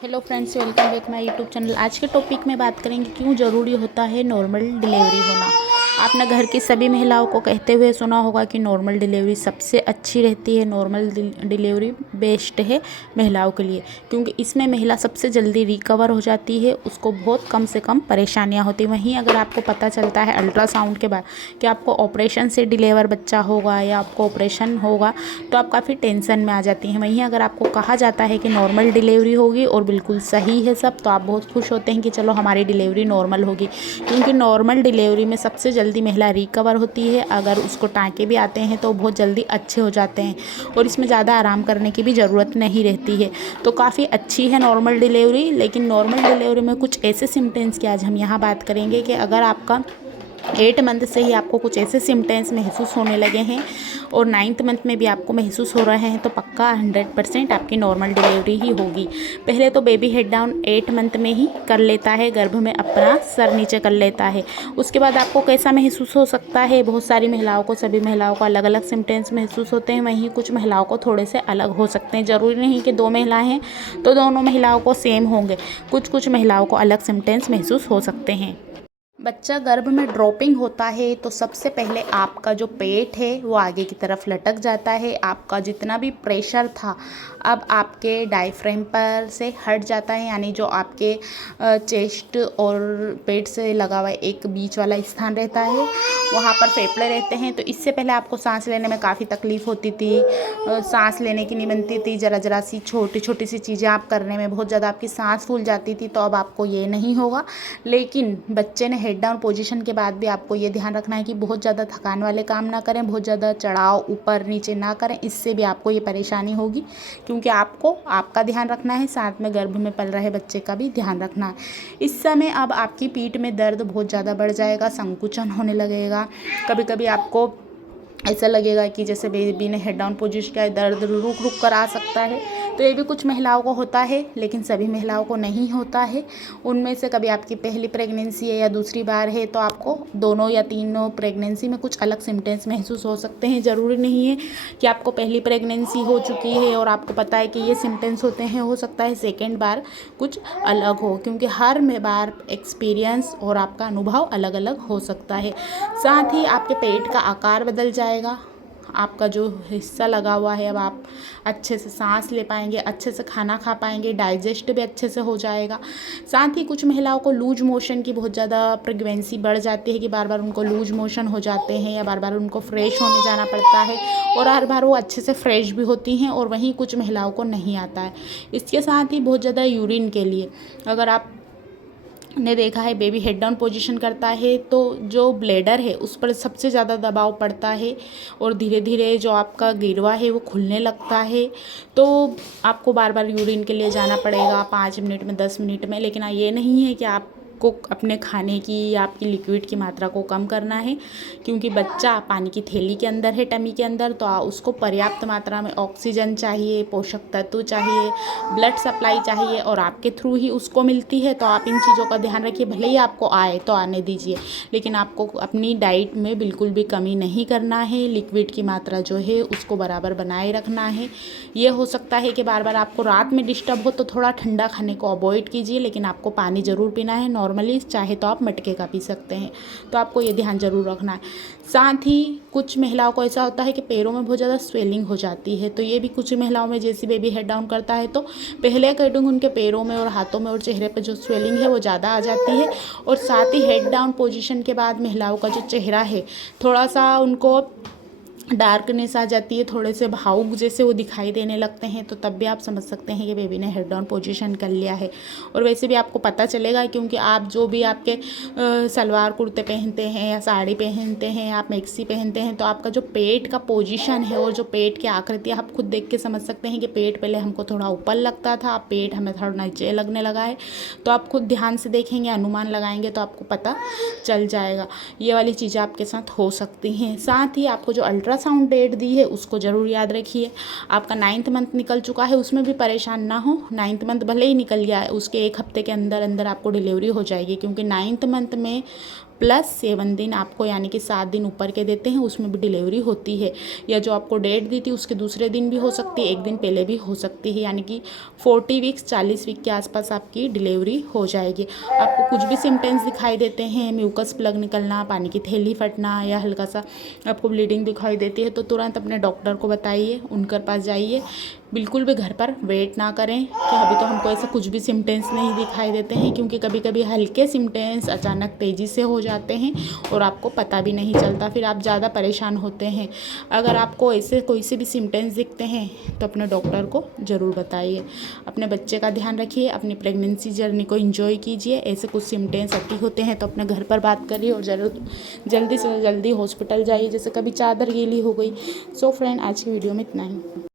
Hello friends, welcome back my YouTube channel. आज के topic में बात करेंगे क्यों ज़रूरी होता है नॉर्मल डिलीवरी होना। आपने घर की सभी महिलाओं को कहते हुए सुना होगा कि नॉर्मल डिलीवरी सबसे अच्छी रहती है। नॉर्मल डिलीवरी बेस्ट है महिलाओं के लिए, क्योंकि इसमें महिला सबसे जल्दी रिकवर हो जाती है, उसको बहुत कम से कम परेशानियाँ होती हैं। वहीं अगर आपको पता चलता है अल्ट्रासाउंड के बाद कि आपको ऑपरेशन से डिलीवर बच्चा होगा या आपको ऑपरेशन होगा, तो आप काफ़ी टेंशन में आ जाती हैं। वहीं अगर आपको कहा जाता है कि नॉर्मल डिलीवरी होगी और बिल्कुल सही है सब, तो आप बहुत खुश होते हैं कि चलो हमारी डिलीवरी नॉर्मल होगी, क्योंकि नॉर्मल डिलीवरी में सबसे जल्दी महिला रिकवर होती है। अगर उसको टाँके भी आते हैं तो बहुत जल्दी अच्छे हो जाते हैं और इसमें ज़्यादा आराम करने की भी ज़रूरत नहीं रहती है। तो काफ़ी अच्छी है नॉर्मल डिलीवरी। लेकिन नॉर्मल डिलीवरी में कुछ ऐसे सिम्टम्स की आज हम यहाँ बात करेंगे कि अगर आपका 8 मंथ से ही आपको कुछ ऐसे सिम्टम्स महसूस होने लगे हैं और 9th मंथ में भी आपको महसूस हो रहे हैं, तो पक्का 100% आपकी नॉर्मल डिलीवरी ही होगी। पहले तो बेबी हेड डाउन 8 मंथ में ही कर लेता है, गर्भ में अपना सर नीचे कर लेता है। उसके बाद आपको कैसा महसूस हो सकता है? बहुत सारी महिलाओं को, सभी महिलाओं को अलग अलग सिम्टम्स महसूस होते हैं। वहीं कुछ महिलाओं को थोड़े से अलग हो सकते हैं। ज़रूरी नहीं कि 2 महिलाएँ हैं तो दोनों महिलाओं को सेम होंगे। कुछ महिलाओं को अलग सिम्टम्स महसूस हो सकते हैं। बच्चा गर्भ में ड्रॉपिंग होता है तो सबसे पहले आपका जो पेट है वो आगे की तरफ लटक जाता है। आपका जितना भी प्रेशर था अब आपके डायफ्राम पर से हट जाता है, यानी जो आपके चेस्ट और पेट से लगा हुआ एक बीच वाला स्थान रहता है, वहाँ पर फेफड़े रहते हैं। तो इससे पहले आपको सांस लेने में काफ़ी तकलीफ़ होती थी, सांस लेने की नहीं बनती थी, ज़रा सी छोटी छोटी सी चीज़ें आप करने में बहुत ज़्यादा आपकी सांस फूल जाती थी। तो अब आपको ये नहीं होगा। लेकिन बच्चे ने हेड डाउन पोजीशन के बाद भी आपको ये ध्यान रखना है कि बहुत ज़्यादा थकान वाले काम ना करें, बहुत ज़्यादा चढ़ाव ऊपर नीचे ना करें, इससे भी आपको ये परेशानी होगी। क्योंकि आपको आपका ध्यान रखना है, साथ में गर्भ में पल रहे बच्चे का भी ध्यान रखना है। इस समय अब आपकी पीठ में दर्द बहुत ज़्यादा बढ़ जाएगा, संकुचन होने लगेगा। कभी कभी आपको ऐसा लगेगा कि जैसे बेबी ने हेड डाउन पोजीशन का दर्द रुक रुक कर आ सकता है। तो ये भी कुछ महिलाओं को होता है, लेकिन सभी महिलाओं को नहीं होता है। उनमें से कभी आपकी पहली प्रेगनेंसी है या दूसरी बार है, तो आपको दोनों या तीनों प्रेगनेंसी में कुछ अलग सिम्टम्स महसूस हो सकते हैं। ज़रूरी नहीं है कि आपको पहली प्रेगनेंसी हो चुकी है और आपको पता है कि ये सिम्टम्स होते हैं। हो सकता है सेकेंड बार कुछ अलग हो, क्योंकि हर बार एक्सपीरियंस और आपका अनुभव अलग अलग हो सकता है। साथ ही आपके पेट का आकार बदल जाएगा। आपका जो हिस्सा लगा हुआ है, अब आप अच्छे से सांस ले पाएंगे, अच्छे से खाना खा पाएंगे, डाइजेस्ट भी अच्छे से हो जाएगा। साथ ही कुछ महिलाओं को लूज मोशन की बहुत ज़्यादा फ्रीक्वेंसी बढ़ जाती है कि बार बार उनको लूज मोशन हो जाते हैं या बार बार उनको फ्रेश होने जाना पड़ता है, और हर बार वो अच्छे से फ्रेश भी होती हैं। और वहीं कुछ महिलाओं को नहीं आता है। इसके साथ ही बहुत ज़्यादा यूरिन के लिए, अगर आप ने देखा है बेबी हेड डाउन पोजीशन करता है तो जो ब्लैडर है उस पर सबसे ज़्यादा दबाव पड़ता है और धीरे धीरे जो आपका गिरवा है वो खुलने लगता है। तो आपको बार बार यूरिन के लिए जाना पड़ेगा 5 मिनट में, 10 मिनट में। लेकिन ये नहीं है कि आपको अपने खाने की या आपकी लिक्विड की मात्रा को कम करना है, क्योंकि बच्चा पानी की थैली के अंदर है, टमी के अंदर, तो उसको पर्याप्त मात्रा में ऑक्सीजन चाहिए, पोषक तत्व चाहिए, ब्लड सप्लाई चाहिए, और आपके थ्रू ही उसको मिलती है। तो आप इन चीज़ों का ध्यान रखिए। भले ही आपको आए तो आने दीजिए, लेकिन आपको अपनी डाइट में बिल्कुल भी कमी नहीं करना है। लिक्विड की मात्रा जो है उसको बराबर बनाए रखना है। ये हो सकता है कि बार बार आपको रात में डिस्टर्ब हो तो थोड़ा ठंडा खाने को अवॉइड कीजिए, लेकिन आपको पानी ज़रूर पीना है। नॉर्मली चाहे तो आप मटके का पी सकते हैं। तो आपको ये ध्यान ज़रूर रखना है। साथ ही कुछ महिलाओं को ऐसा होता है कि पैरों में बहुत ज़्यादा स्वेलिंग हो जाती है। तो ये भी कुछ महिलाओं में, जैसे बेबी हेड डाउन करता है तो पहले अकॉर्डिंग उनके पैरों में और हाथों में और चेहरे पर जो स्वेलिंग है वो ज़्यादा आ जाती है। और साथ ही हेड डाउन पोजीशन के बाद महिलाओं का जो चेहरा है थोड़ा सा उनको डार्कनेस आ जाती है, थोड़े से भावुक जैसे वो दिखाई देने लगते हैं। तो तब भी आप समझ सकते हैं कि बेबी ने हेड डाउन पोजीशन कर लिया है। और वैसे भी आपको पता चलेगा, क्योंकि आप जो भी आपके सलवार कुर्ते पहनते हैं या साड़ी पहनते हैं, आप मैक्सी पहनते हैं, तो आपका जो पेट का पोजीशन है और जो पेट की आकृति आप खुद देख के समझ सकते हैं कि पेट पहले हमको थोड़ा ऊपर लगता था, अब पेट हमें थोड़ा नीचे लगने लगा है। तो आप खुद ध्यान से देखेंगे, अनुमान लगाएंगे तो आपको पता चल जाएगा। ये वाली चीज़ें आपके साथ हो सकती हैं। साथ ही आपको जो अल्ट्रासाउंड डेट दी है उसको ज़रूर याद रखिए। आपका 9th मंथ निकल चुका है, उसमें भी परेशान ना हो। 9th मंथ भले ही निकल गया है, उसके 1 हफ्ते के अंदर अंदर आपको डिलीवरी हो जाएगी, क्योंकि 9th मंथ में प्लस 7 दिन आपको यानी कि 7 दिन ऊपर के देते हैं, उसमें भी डिलीवरी होती है। या जो आपको डेट दी थी उसके दूसरे दिन भी हो सकती है, एक दिन पहले भी हो सकती है, यानी कि 40 वीक्स 40 वीक के आसपास आपकी डिलीवरी हो जाएगी। आपको कुछ भी सिम्टम्स दिखाई देते हैं, म्यूकस प्लग निकलना, पानी की थैली फटना या हल्का सा आपको ब्लीडिंग दिखाई देती है, तो तुरंत अपने डॉक्टर को बताइए, उनके पास जाइए। बिल्कुल भी घर पर वेट ना करें कि अभी तो हमको ऐसे कुछ भी सिम्टम्स नहीं दिखाई देते हैं, क्योंकि कभी कभी हल्के सिम्टम्स अचानक तेज़ी से हो जाते हैं और आपको पता भी नहीं चलता, फिर आप ज़्यादा परेशान होते हैं। अगर आपको ऐसे कोई से भी सिम्टम्स दिखते हैं तो अपने डॉक्टर को ज़रूर बताइए। अपने बच्चे का ध्यान रखिए, अपनी प्रेगनेंसी जर्नी को एंजॉय कीजिए। ऐसे कुछ सिम्टम्स अति होते हैं तो अपने घर पर बात करिए और जल्दी से जल्दी हॉस्पिटल जाइए, जैसे कभी चादर गीली हो गई। सो फ्रेंड, आज की वीडियो में इतना ही।